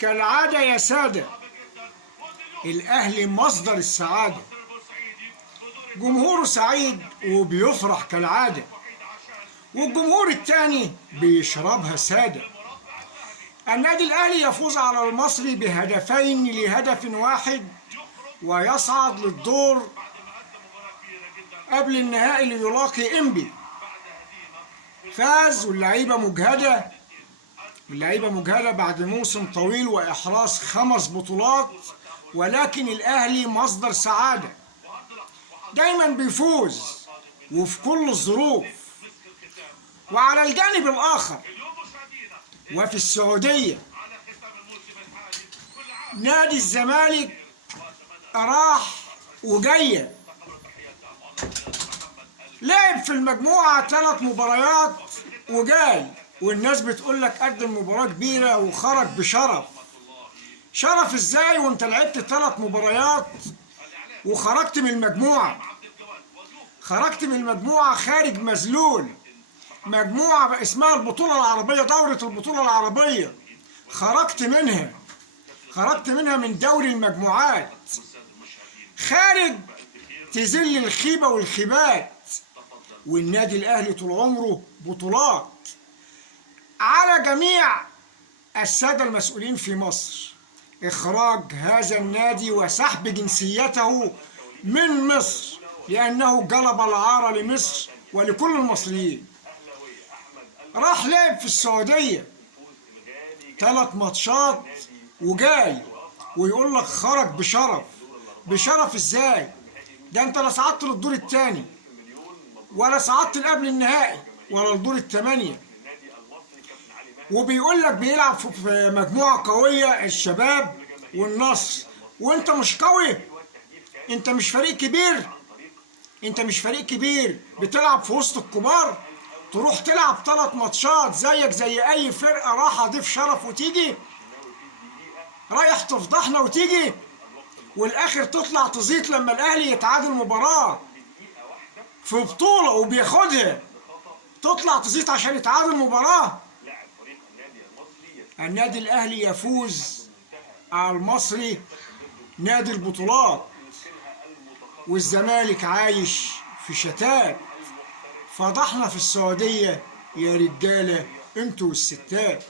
كالعادة يا سادة، الأهلي مصدر السعادة، جمهوره سعيد وبيفرح كالعادة، والجمهور التاني بيشربها سادة. النادي الأهلي يفوز على المصري بهدفين لهدف واحد ويصعد للدور قبل النهائي ليلاقي إنبي. فاز واللعيبة مجهدة بعد موسم طويل وإحراز 5 بطولات، ولكن الأهلي مصدر سعادة، دايما بيفوز وفي كل الظروف. وعلى الجانب الآخر وفي السعودية نادي الزمالك راح وجاي، لعب في المجموعة 3 مباريات وجاي، والناس بتقول لك قدم مباراة كبيرة وخرج بشرف. شرف ازاي وانت لعبت 3 مباريات وخرجت من المجموعة؟ خرجت من المجموعة خارج مذلول، مجموعة اسمها البطولة العربية، دورة البطولة العربية، خرجت منها من دوري المجموعات، خارج تذل الخيبة والخيبات. والنادي الأهلي طول عمره بطولات. على جميع السادة المسؤولين في مصر إخراج هذا النادي وسحب جنسيته من مصر، لأنه جلب العار لمصر ولكل المصريين. راح لعب في السعودية 3 ماتشات وجاي، ويقول لك خرج بشرف. بشرف ازاي؟ ده انت لا صعدت للدور الثاني ولا صعدت قبل النهائي ولا الدور ال8، وبيقول لك بيلعب في مجموعة قوية، الشباب والنصر، وانت مش قوي، انت مش فريق كبير بتلعب في وسط الكبار، تروح تلعب 3 ماتشات زيك زي اي فرقة راح ضيف شرف وتيجي رايح تفضحنا وتيجي، والاخر تطلع تزيط لما الاهلي يتعادل مباراة في بطولة وبياخدها، تطلع تزيط عشان يتعادل مباراة. النادي الاهلي يفوز على المصري نادي البطولات، والزمالك عايش في شتات. فضحنا في السعودية يا رجالة انتوا والستات.